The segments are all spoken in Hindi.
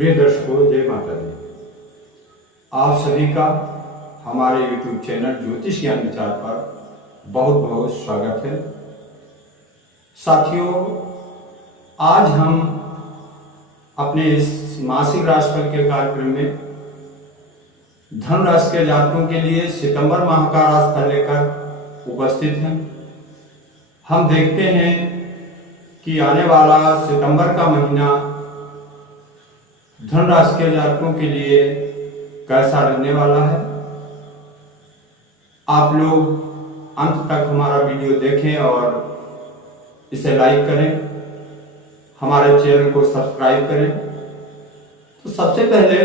प्रिय दर्शकों, जय माता दी। आप सभी का हमारे YouTube चैनल ज्योतिष ज्ञान विचार पर बहुत बहुत स्वागत है। साथियों, आज हम अपने इस मासिक राशिफल के कार्यक्रम में धनु राशि के जातकों के लिए सितंबर माह का राशिफल लेकर उपस्थित हैं। हम देखते हैं कि आने वाला सितंबर का महीना धनु राशि के जातकों के लिए कैसा रहने वाला है। आप लोग अंत तक हमारा वीडियो देखें और इसे लाइक करें, हमारे चैनल को सब्सक्राइब करें। तो सबसे पहले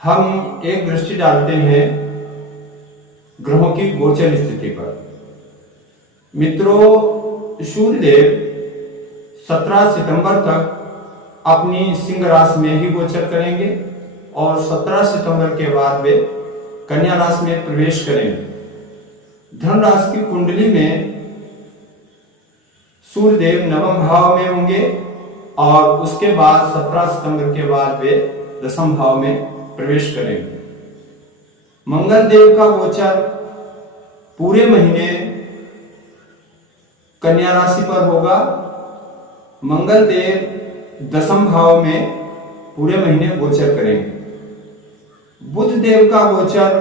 हम एक दृष्टि डालते हैं ग्रहों की गोचर स्थिति पर। मित्रों, सूर्यदेव 17 सितंबर तक अपनी सिंह राशि में ही गोचर करेंगे और 17 सितंबर के बाद वे कन्या राशि में प्रवेश करेंगे। धनु राशि की कुंडली में सूर्यदेव नवम भाव में होंगे और उसके बाद 17 सितंबर के बाद वे दशम भाव में प्रवेश करेंगे। मंगल देव का गोचर पूरे महीने कन्या राशि पर होगा। मंगल देव दशम भाव में पूरे महीने गोचर करेंगे। बुध देव का गोचर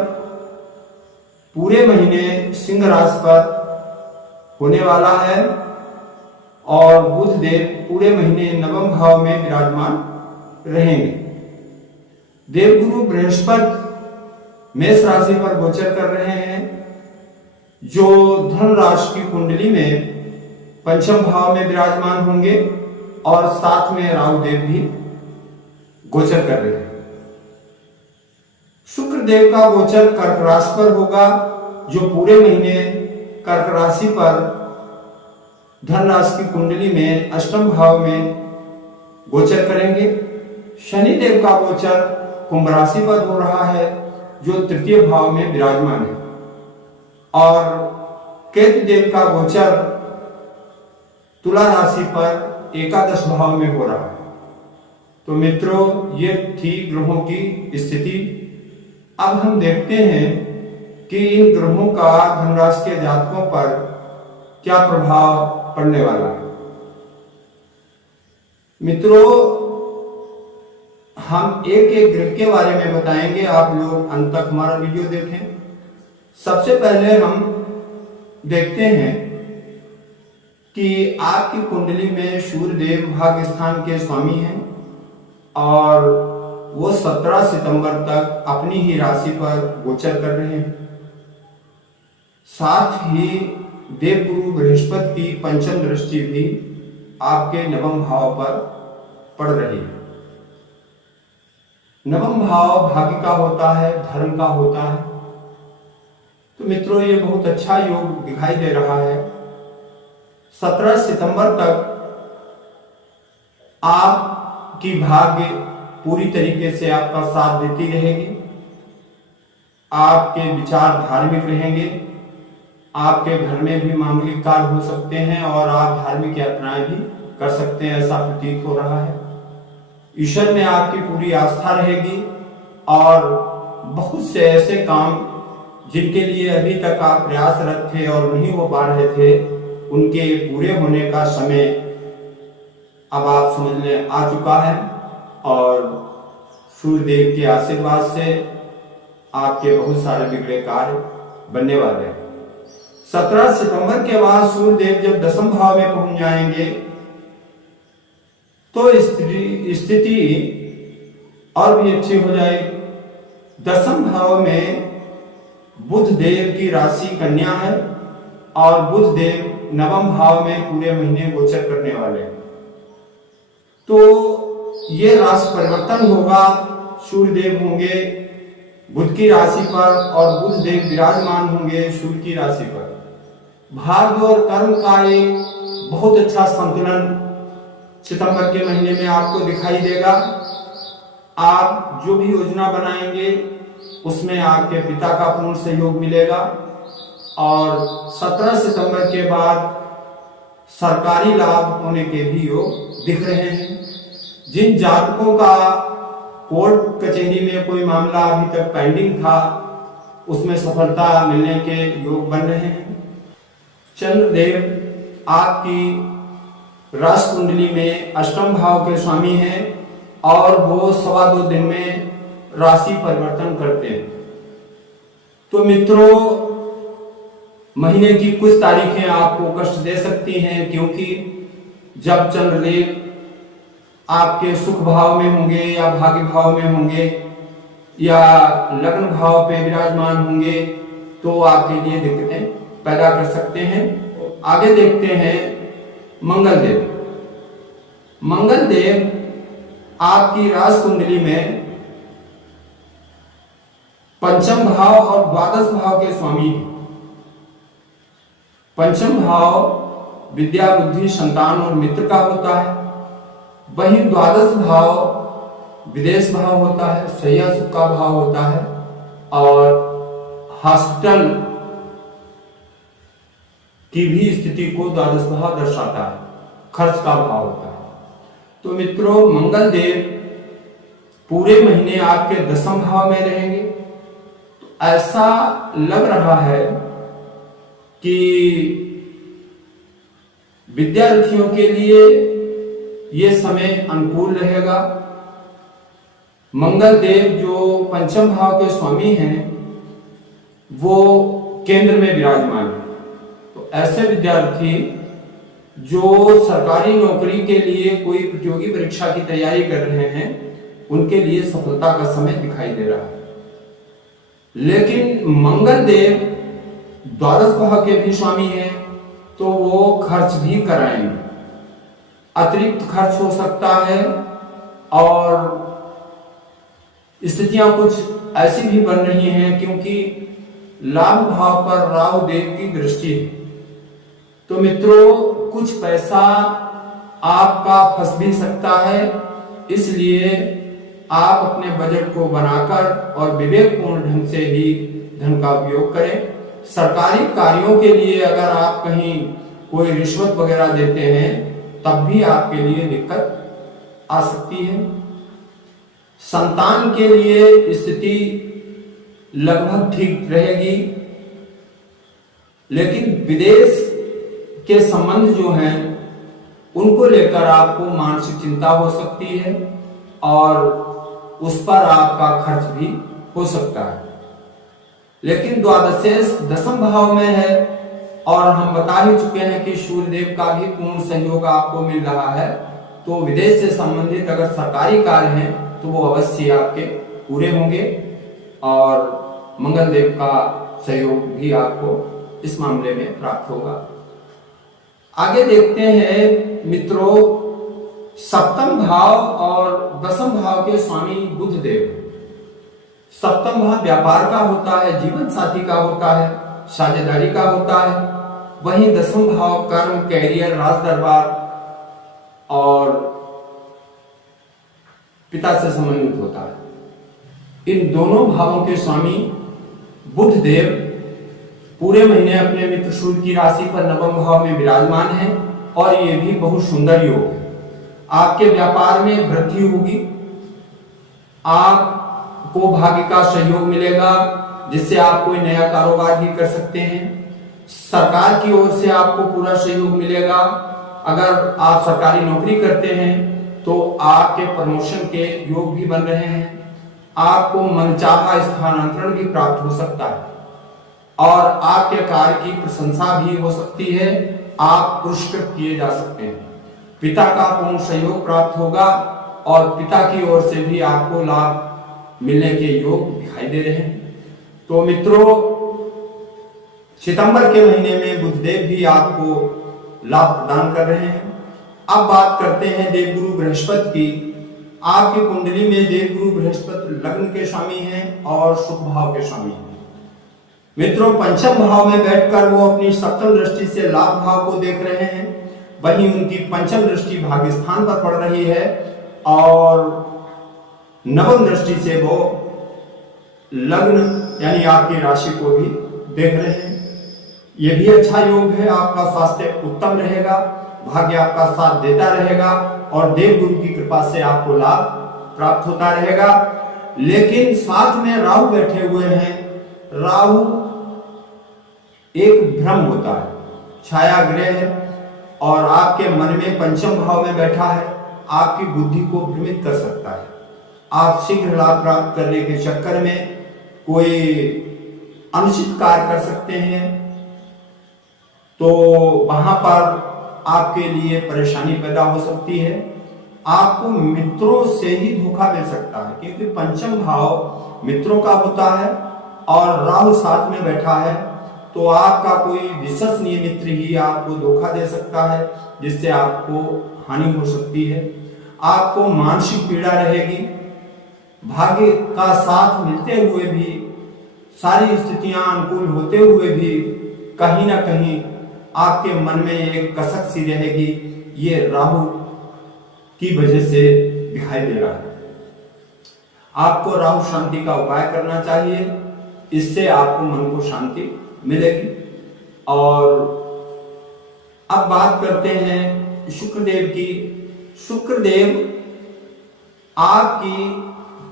पूरे महीने सिंह राशि पर होने वाला है और बुध देव पूरे महीने नवम भाव में विराजमान रहेंगे। देवगुरु बृहस्पति मेष राशि पर गोचर कर रहे हैं, जो धनु राशि की कुंडली में पंचम भाव में विराजमान होंगे और साथ में राहु देव भी गोचर कर रहे हैं। शुक्र देव का गोचर कर्क राशि पर होगा, जो पूरे महीने कर्क राशि पर धनु राशि की कुंडली में अष्टम भाव में गोचर करेंगे। शनि देव का गोचर कुंभ राशि पर हो रहा है, जो तृतीय भाव में विराजमान है, और केतु देव का गोचर तुला राशि पर एकादश भाव में हो रहा है। तो मित्रों, ये थी ग्रहों की स्थिति। अब हम देखते हैं कि इन ग्रहों का धनु राशि के जातकों पर क्या प्रभाव पड़ने वाला है। मित्रों, हम एक एक ग्रह के बारे में बताएंगे, आप लोग अंत तक हमारा वीडियो देखें। सबसे पहले हम देखते हैं कि आपकी कुंडली में सूर्यदेव भाग्य स्थान के स्वामी हैं और वो 17 सितंबर तक अपनी ही राशि पर गोचर कर रहे हैं। साथ ही देवगुरु बृहस्पति की पंचम दृष्टि भी आपके नवम भाव पर पड़ रही है। नवम भाव भाग्य का होता है, धर्म का होता है। तो मित्रों, ये बहुत अच्छा योग दिखाई दे रहा है। 17 सितंबर तक आपकी भाग्य पूरी तरीके से आपका साथ देती रहेगी। आपके विचार धार्मिक रहेंगे। आपके घर में भी मांगलिक कार्य हो सकते हैं और आप धार्मिक यात्राएं भी कर सकते हैं, ऐसा प्रतीत हो रहा है। ईश्वर में आपकी पूरी आस्था रहेगी और बहुत से ऐसे काम जिनके लिए अभी तक आप प्रयासरत थे और नहीं हो पा रहे थे, उनके पूरे होने का समय अब आप समझने आ चुका है और सूर्यदेव के आशीर्वाद से आपके बहुत सारे बिगड़े कार्य बनने वाले हैं। 17 सितंबर के बाद सूर्यदेव जब दशम भाव में पहुंच जाएंगे तो स्थिति और भी अच्छी हो जाएगी। दशम भाव में बुध देव की राशि कन्या है और बुध देव नवम भाव में पूरे महीने गोचर करने वाले हैं। तो ये राशि परिवर्तन होगा। सूर्यदेव होंगे बुध की राशि पर और बुध देव विराजमान होंगे सूर्य की राशि पर। भाग्य और कर्म का एक बहुत अच्छा संतुलन सितंबर के महीने में आपको दिखाई देगा। आप जो भी योजना बनाएंगे उसमें आपके पिता का पूर्ण सहयोग मिलेगा और 17 सितंबर के बाद सरकारी लाभ होने के भी योग दिख रहे हैं। जिन जातकों का कोर्ट कचहरी में कोई मामला अभी तक पेंडिंग था, उसमें सफलता मिलने के योग बन रहे हैं। चंद्रदेव आपकी राशि कुंडली में अष्टम भाव के स्वामी हैं और वो 2.25 दिन में राशि परिवर्तन करते हैं। तो मित्रों, महीने की कुछ तारीखें आपको कष्ट दे सकती हैं, क्योंकि जब चंद्रदेव आपके सुख भाव में होंगे या भाग्य भाव में होंगे या लग्न भाव पे विराजमान होंगे तो आपके लिए दिक्कतें पैदा कर सकते हैं। आगे देखते हैं मंगल देव। मंगल देव आपकी राशि कुंडली में पंचम भाव और द्वादश भाव के स्वामी हैं। पंचम भाव विद्या, बुद्धि, संतान और मित्र का होता है, वहीं द्वादश भाव विदेश भाव होता है, सैया सुख का भाव होता है और हॉस्पिटल की भी स्थिति को द्वादश भाव दर्शाता है, खर्च का भाव होता है। तो मित्रों, मंगल देव पूरे महीने आपके दसम भाव में रहेंगे। तो ऐसा लग रहा है कि विद्यार्थियों के लिए ये समय अनुकूल रहेगा। मंगल देव जो पंचम भाव के स्वामी हैं वो केंद्र में विराजमान है। तो ऐसे विद्यार्थी जो सरकारी नौकरी के लिए कोई प्रतियोगी परीक्षा की तैयारी कर रहे हैं, उनके लिए सफलता का समय दिखाई दे रहा है। लेकिन मंगल देव द्वादश भाव के भी स्वामी हैं, तो वो खर्च भी कराएंगे, अतिरिक्त खर्च हो सकता है और स्थितियां कुछ ऐसी भी बन रही हैं क्योंकि लाभ भाव पर राहु देव की दृष्टि है। तो मित्रों, कुछ पैसा आपका फंस भी सकता है, इसलिए आप अपने बजट को बनाकर और विवेकपूर्ण ढंग से ही धन का उपयोग करें। सरकारी कार्यों के लिए अगर आप कहीं कोई रिश्वत वगैरह देते हैं तब भी आपके लिए दिक्कत आ सकती है। संतान के लिए स्थिति लगभग ठीक रहेगी, लेकिन विदेश के संबंध जो हैं उनको लेकर आपको मानसिक चिंता हो सकती है और उस पर आपका खर्च भी हो सकता है। लेकिन द्वादशेश दसम भाव में है और हम बता ही चुके हैं कि सूर्य देव का भी पूर्ण सहयोग आपको मिल रहा है। तो विदेश से संबंधित अगर सरकारी कार्य हैं तो वो अवश्य आपके पूरे होंगे और मंगल देव का सहयोग भी आपको इस मामले में प्राप्त होगा। आगे देखते हैं मित्रों, सप्तम भाव और दसम भाव के स्वामी बुध देव। सप्तम भाव व्यापार का होता है, जीवन साथी का होता है, साझेदारी का होता है। वहीं दसम भाव कर्म, कैरियर, राज दरबार और पिता से संबंधित होता है। इन दोनों भावों के स्वामी बुध देव पूरे महीने अपने मित्र सूर्य की राशि पर नवम भाव में विराजमान है और ये भी बहुत सुंदर योग है। आपके व्यापार में वृद्धि होगी, आपको भाग्य का सहयोग मिलेगा जिससे आप कोई नया कारोबार भी कर सकते हैं। सरकार की ओर से आपको पूरा सहयोग मिलेगा। अगर आप सरकारी नौकरी करते हैं तो आपके प्रमोशन के योग भी बन रहे हैं। आपको मनचाहा स्थानांतरण भी प्राप्त हो सकता है और आपके कार्य की प्रशंसा भी हो सकती है। आप पुरस्कृत किए जा सकते हैं। पिता का पूर्ण सहयोग प्राप्त होगा और पिता की ओर से भी आपको लाभ मिलने के योग दिखाई दे रहे हैं। तो मित्रों, सितंबर के महीने में बुधदेव भी आपको लाभ प्रदान कर रहे हैं। अब बात करते हैं देवगुरु बृहस्पति की। आपकी कुंडली में देवगुरु बृहस्पति लग्न के स्वामी हैं और सुख भाव के स्वामी हैं। मित्रों, पंचम भाव में बैठकर वो अपनी सप्तम दृष्टि से लाभ भाव को देख रहे हैं, वहीं उनकी पंचम दृष्टि भाग्य स्थान पर पड़ रही है और नवम दृष्टि से वो लग्न यानी आपकी राशि को भी देख रहे हैं। यह भी अच्छा योग है। आपका स्वास्थ्य उत्तम रहेगा, भाग्य आपका साथ देता रहेगा और देव गुरु की कृपा से आपको लाभ प्राप्त होता रहेगा। लेकिन साथ में राहु बैठे हुए हैं। राहु एक भ्रम होता है, छाया ग्रह है और आपके मन में पंचम भाव में बैठा है, आपकी बुद्धि को भ्रमित कर सकता है। आप शीघ्र लाभ प्राप्त करने के चक्कर में कोई अनुचित कार्य कर सकते हैं, तो वहां पर आपके लिए परेशानी पैदा हो सकती है। आपको मित्रों से ही धोखा मिल सकता है, क्योंकि पंचम भाव मित्रों का होता है और राहु साथ में बैठा है, तो आपका कोई विश्वसनीय मित्र ही आपको धोखा दे सकता है, जिससे आपको हानि हो सकती है। आपको मानसिक पीड़ा रहेगी। भाग्य का साथ मिलते हुए भी, सारी स्थितियां अनुकूल होते हुए भी कहीं ना कहीं आपके मन में एक कसक सी रहेगी। ये राहु की वजह से दिखाई दे रहा है। आपको राहु शांति का उपाय करना चाहिए, इससे आपको मन को शांति मिलेगी। और अब बात करते हैं शुक्रदेव की। शुक्रदेव आपकी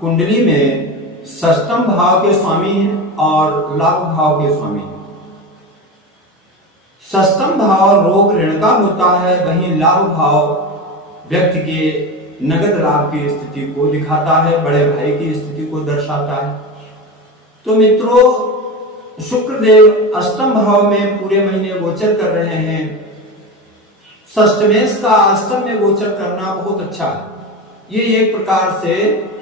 कुंडली में षष्ठम भाव के स्वामी हैं और लाभ भाव के स्वामी हैं। षष्ठम भाव रोग ऋण का होता है, वहीं लाभ भाव व्यक्ति के नगद लाभ की स्थिति को दिखाता है, बड़े भाई की स्थिति को दर्शाता है। तो मित्रों, शुक्रदेव अष्टम भाव में पूरे महीने गोचर कर रहे हैं। षष्ठमेश का अष्टम में गोचर करना बहुत अच्छा है। ये एक प्रकार से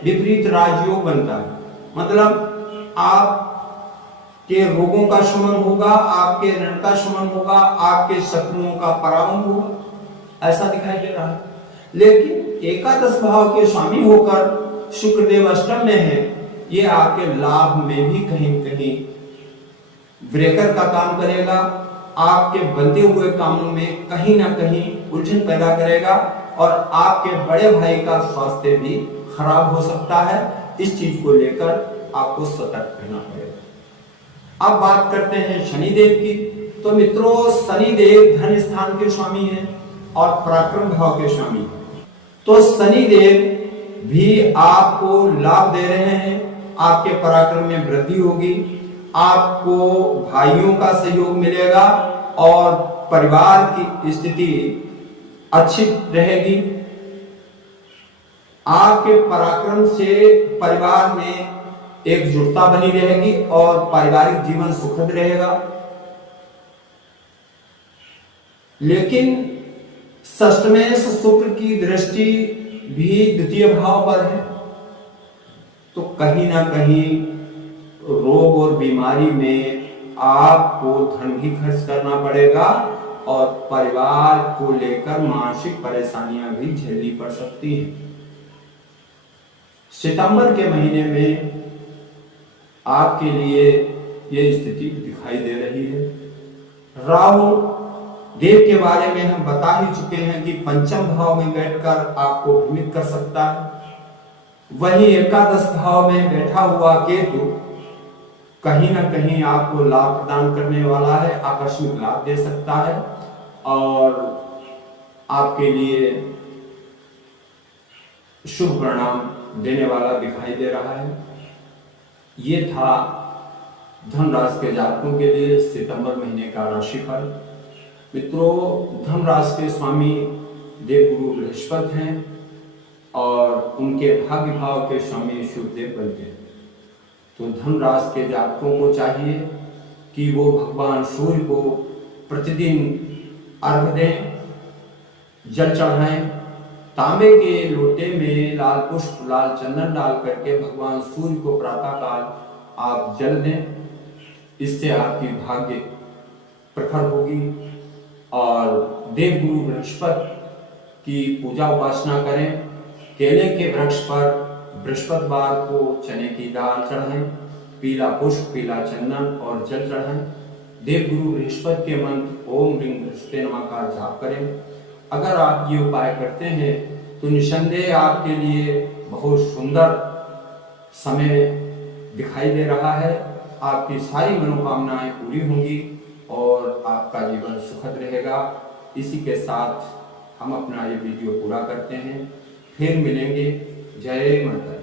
विपरीत राजयोग बनता है, मतलब आप के रोगों का शमन होगा, आपके ऋण का शमन होगा, आपके शत्रुओं का पराभव होगा, ऐसा दिखाई दे रहा है। लेकिन एकादश भाव के स्वामी होकर शुक्रदेव अष्टम में है, ये आपके लाभ में भी कहीं कहीं ब्रेकर का काम करेगा। आपके बनते हुए कामों में कहीं ना कहीं उलझन पैदा करेगा और आपके बड़े भाई का स्वास्थ्य भी खराब हो सकता है। इस चीज को लेकर आपको सतर्क रहना पड़ेगा। अब बात करते हैं शनिदेव की। तो मित्रों, शनिदेव धन स्थान के स्वामी हैं और पराक्रम भाव के स्वामी हैं। तो शनिदेव भी आपको लाभ दे रहे हैं, आपके पराक्रम में वृद्धि होगी, आपको भाइयों का सहयोग मिलेगा और परिवार की स्थिति अच्छी रहेगी। आपके पराक्रम से परिवार में एकजुटता बनी रहेगी और पारिवारिक जीवन सुखद रहेगा। लेकिन षष्ठमेश शुक्र की दृष्टि भी द्वितीय भाव पर है, तो कहीं ना कहीं रोग और बीमारी में आपको धन भी खर्च करना पड़ेगा और परिवार को लेकर मानसिक परेशानियां भी झेलनी पड़ सकती हैं। सितंबर के महीने में आपके लिए यह स्थिति दिखाई दे रही है। राहु देव के बारे में हम बता ही चुके हैं कि पंचम भाव में बैठकर आपको भ्रमित कर सकता है। वहीं एकादश भाव में बैठा हुआ केतु कहीं ना कहीं आपको लाभ प्रदान करने वाला है, आकस्मिक लाभ दे सकता है और आपके लिए शुभ परिणाम देने वाला दिखाई दे रहा है। ये था धन राशि के जातकों के लिए सितंबर महीने का राशिफल। मित्रों, धन राशि के स्वामी देवगुरु बृहस्पति हैं और उनके भाग्य भाव के स्वामी शुभदेव बनते हैं। तो धन राशि के जातकों को चाहिए कि वो भगवान सूर्य को प्रतिदिन अर्घ दें, जल चढ़ाएं, तांबे के लोटे में लाल पुष्प लाल चंदन डाल करके भगवान सूर्य को प्रातःकाल आप जल दें। इससे आपकी भाग्य प्रखर होगी और देवगुरु बृहस्पति की पूजा उपासना करें। केले के वृक्ष पर बृहस्पतिवार को चने की दाल चढ़ाएं, पीला पुष्प पीला चंदन और जल चढ़ाएं। देवगुरु बृहस्पति के मंत्र ओम ह्रीं बृहस्पते नमः का जाप करें। अगर आप ये उपाय करते हैं तो निसंदेह आपके लिए बहुत सुंदर समय दिखाई दे रहा है। आपकी सारी मनोकामनाएं पूरी होंगी और आपका जीवन सुखद रहेगा। इसी के साथ हम अपना ये वीडियो पूरा करते हैं। फिर मिलेंगे। जय माता दी।